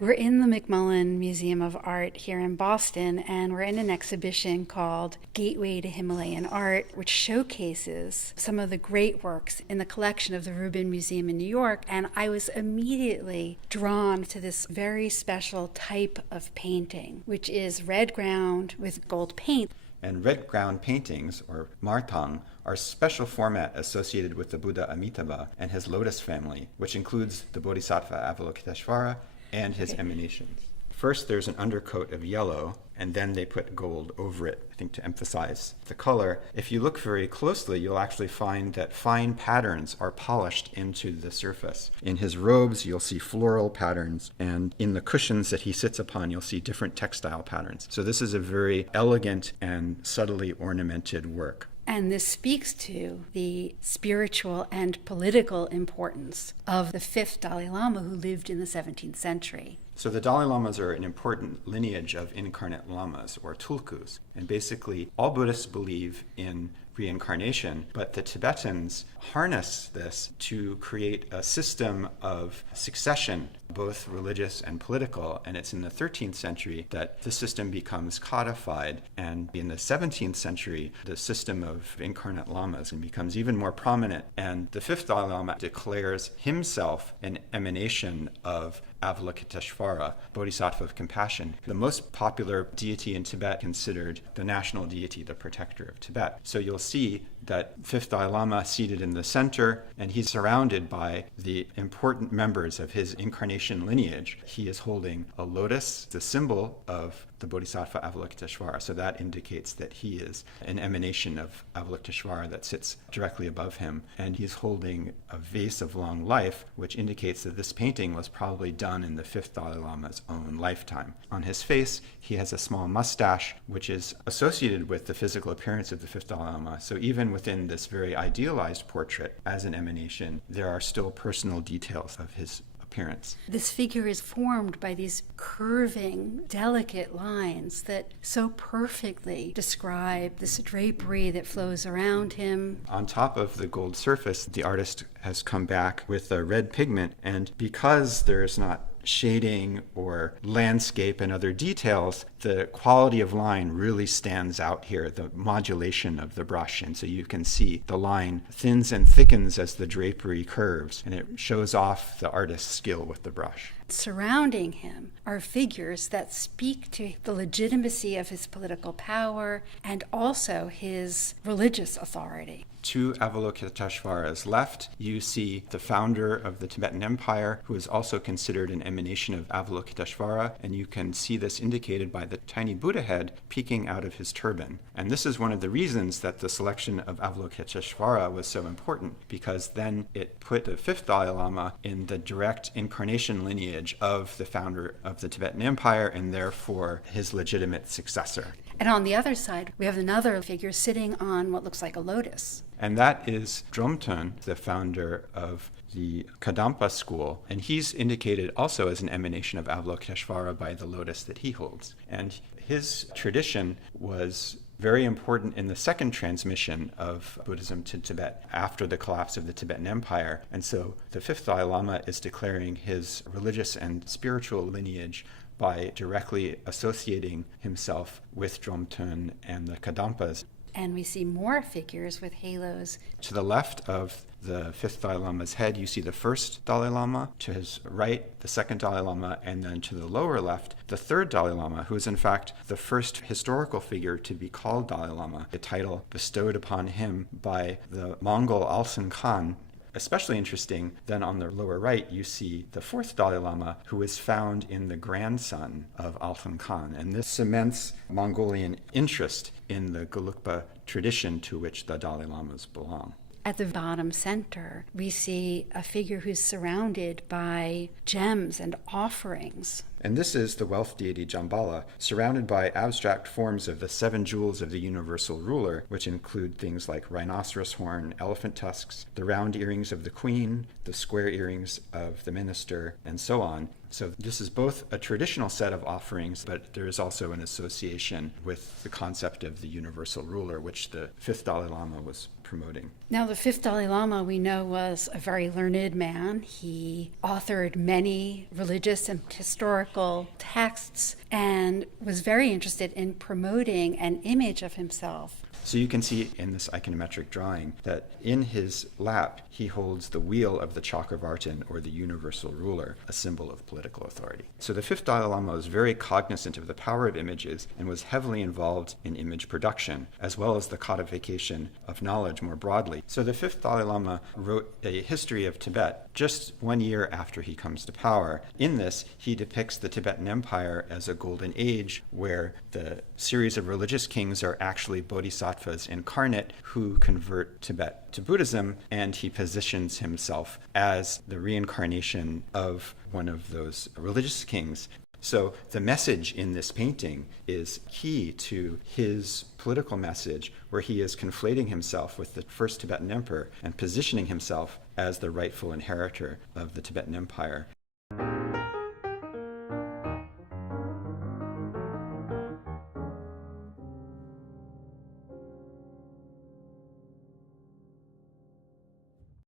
We're in the Macmillan Museum of Art here in Boston, and we're in an exhibition called Gateway to Himalayan Art, which showcases some of the great works in the collection of the Rubin Museum in New York. And I was immediately drawn to this very special type of painting, which is red ground with gold paint. And red ground paintings, or martang, are a special format associated with the Buddha Amitabha and his lotus family, which includes the Bodhisattva Avalokiteshvara and his emanations. First, there's an undercoat of yellow, and then they put gold over it, I think to emphasize the color. If you look very closely, you'll actually find that fine patterns are polished into the surface. In his robes, you'll see floral patterns, and in the cushions that he sits upon, you'll see different textile patterns. So this is a very elegant and subtly ornamented work. And this speaks to the spiritual and political importance of the Fifth Dalai Lama, who lived in the 17th century. So the Dalai Lamas are an important lineage of incarnate lamas, or tulkus. And basically, all Buddhists believe in reincarnation, but the Tibetans harness this to create a system of succession, both religious and political. And it's in the 13th century that the system becomes codified. And in the 17th century, the system of incarnate lamas becomes even more prominent. And the Fifth Dalai Lama declares himself an emanation of Avalokiteshvara, Bodhisattva of Compassion, the most popular deity in Tibet, considered the national deity, the protector of Tibet. So you'll see that Fifth Dalai Lama seated in the center, and he's surrounded by the important members of his incarnation lineage. He is holding a lotus, the symbol of the Bodhisattva Avalokiteshvara. So that indicates that he is an emanation of Avalokiteshvara that sits directly above him. And he's holding a vase of long life, which indicates that this painting was probably done in the Fifth Dalai Lama's own lifetime. On his face, he has a small mustache, which is associated with the physical appearance of the Fifth Dalai Lama. So even within this very idealized portrait as an emanation, there are still personal details of his appearance. This figure is formed by these curving, delicate lines that so perfectly describe this drapery that flows around him. On top of the gold surface, the artist has come back with a red pigment, and because there's not shading or landscape and other details, the quality of line really stands out here, the modulation of the brush. And so you can see the line thins and thickens as the drapery curves, and it shows off the artist's skill with the brush. Surrounding him are figures that speak to the legitimacy of his political power and also his religious authority. To Avalokiteshvara's left, you see the founder of the Tibetan Empire, who is also considered an emanation of Avalokiteshvara, and you can see this indicated by the tiny Buddha head peeking out of his turban. And this is one of the reasons that the selection of Avalokiteshvara was so important, because then it put the Fifth Dalai Lama in the direct incarnation lineage of the founder of the Tibetan Empire, and therefore his legitimate successor. And on the other side, we have another figure sitting on what looks like a lotus. And that is Dromten, the founder of the Kadampa school. And he's indicated also as an emanation of Avalokiteshvara by the lotus that he holds. And his tradition was very important in the second transmission of Buddhism to Tibet after the collapse of the Tibetan Empire. And so the Fifth Dalai Lama is declaring his religious and spiritual lineage by directly associating himself with Dromten and the Kadampas. And we see more figures with halos. To the left of the Fifth Dalai Lama's head, you see the first Dalai Lama. To his right, the second Dalai Lama. And then to the lower left, the third Dalai Lama, who is in fact the first historical figure to be called Dalai Lama, a title bestowed upon him by the Mongol Alsan Khan. Especially interesting, then on the lower right, you see the fourth Dalai Lama, who is found in the grandson of Altan Khan. And this cements Mongolian interest in the Gelugpa tradition to which the Dalai Lamas belong. At the bottom center, we see a figure who's surrounded by gems and offerings. And this is the wealth deity Jambala, surrounded by abstract forms of the 7 jewels of the universal ruler, which include things like rhinoceros horn, elephant tusks, the round earrings of the queen, the square earrings of the minister, and so on. So this is both a traditional set of offerings, but there is also an association with the concept of the universal ruler, which the Fifth Dalai Lama was promoting. Now, the fifth Dalai Lama, we know, was a very learned man. He authored many religious and historical texts and was very interested in promoting an image of himself. So you can see in this iconometric drawing that in his lap, he holds the wheel of the Chakravartin, or the universal ruler, a symbol of political authority. So the fifth Dalai Lama was very cognizant of the power of images and was heavily involved in image production, as well as the codification of knowledge more broadly. So the fifth Dalai Lama wrote a history of Tibet just 1 year after he comes to power. In this, he depicts the Tibetan Empire as a golden age where the series of religious kings are actually bodhisattvas incarnate who convert Tibet to Buddhism, and he positions himself as the reincarnation of one of those religious kings. So the message in this painting is key to his political message, where he is conflating himself with the first Tibetan emperor and positioning himself as the rightful inheritor of the Tibetan Empire.